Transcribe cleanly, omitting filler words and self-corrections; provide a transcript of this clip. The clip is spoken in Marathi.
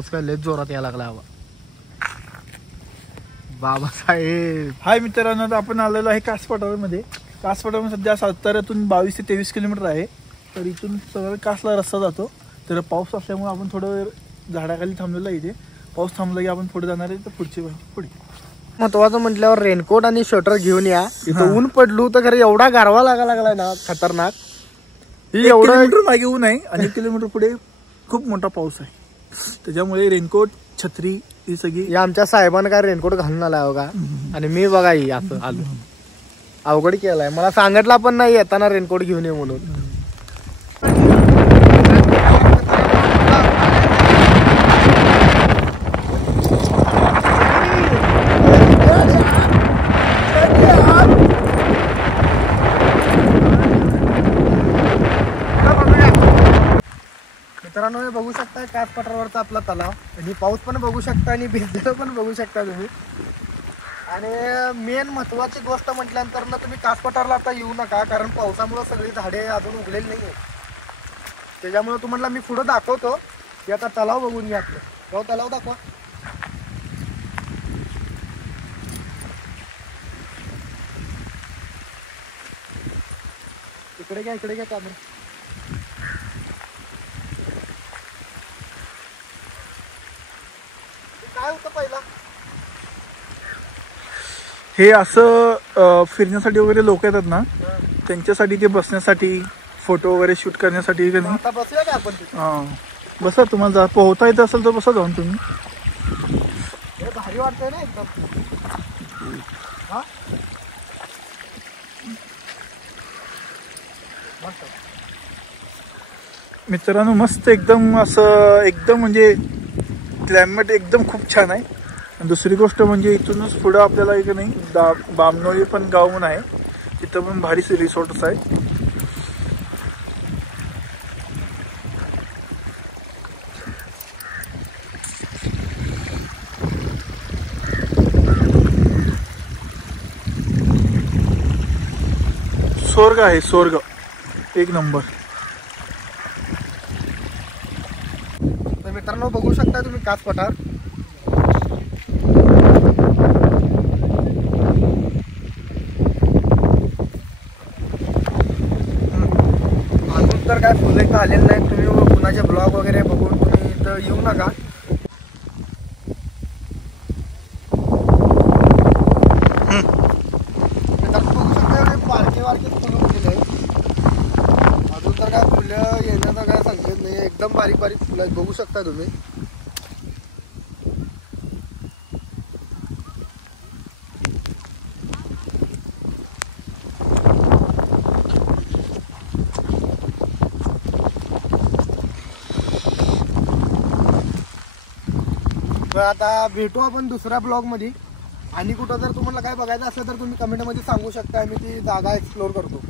पाऊस काय लयच जोरात यायला लागला हवा. बाबासाहेब हाय मित्रांनो, आपण आलेलो आहे कासपठारामध्ये. कासपठारामध्ये सध्या साताऱ्यातून 22 ते 23 किलोमीटर आहे. तर इथून सगळं कासला रस्ता जातो. तर पाऊस असल्यामुळे आपण थोडं झाडाखाली थांबलेलो आहे. इथे पाऊस थांबला की आपण पुढे जाणार आहे. तर पुढची पुढे महत्वाचं म्हटल्यावर रेनकोट आणि स्वेटर घेऊन या. इथं ऊन पडलू तर खरं एवढा गारवा लागलाय ना खतरनाक. ही एवढं किलोमीटर मागे ऊन आहे आणि 1 किलोमीटर पुढे खूप मोठा पाऊस आहे. त्याच्यामुळे रेनकोट छत्री ही सगळी आमच्या साहेबांना काय रेनकोट घालून आलाय बघा. आणि मी बघा ही असं आलो अवघड केलाय. मला सांगितलं पण नाही येताना रेनकोट घेऊन ये म्हणून. मित्रांनो, हे बघू शकता कासपठारावरचा आपला तलाव. आणि पाऊस पण बघू शकता आणि भिजलेलं पण बघू शकता तुम्ही. आणि मेन महत्वाची गोष्ट म्हटल्यानंतर ना तुम्ही कासपठारला आता येऊ नका, कारण पावसामुळे सगळी झाडे अजून उगलेली नाही. त्याच्यामुळे तुम्हाला मी पुढे दाखवतो की आता तलाव बघून घ्या. आपलं तलाव दाखवा. इकडे घ्या काबर. काय होतं पहिला हे असं फिरण्यासाठी वगैरे लोक येतात ना, त्यांच्यासाठी ते बसण्यासाठी फोटो वगैरे शूट करण्यासाठी. आता बसूया का आपण? बसा, तुम्हाला पोहता येत असेल तर बसा जाऊन तुम्ही. भारी वाटतंय ना एकदम. मित्रांनो, मस्त एकदम असं एकदम म्हणजे क्लायमेट एकदम खूप छान आहे. आणि दुसरी गोष्ट म्हणजे इथूनच पुढं आपल्याला एक नाही बामनोळी पण गाव म्हणून आहे, तिथं पण भारी रिसॉर्ट्स आहे. स्वर्ग आहे, स्वर्ग एक नंबर. तर मित्रांनो, बघू शकता तुम्ही कासपठार. अजून तर काय फुलं इथं आलेलं नाही. तुम्ही कुणाचे ब्लॉग वगैरे बघून तुम्ही इथं येऊ नका. बघू शकता बारके फुलं दिले. अजून तर काय फुलं येण्याचा काय संकेत नाही. एकदम बारीक फुलं आहेत, बघू शकता तुम्ही. आता भेटू आपण दुसऱ्या ब्लॉग मध्ये. आणि कुठं जर तुम्हाला काय बघायचं असेल तर तुम्ही कमेंट मध्ये सांगू शकता. मी ती जागा एक्सप्लोर करतो.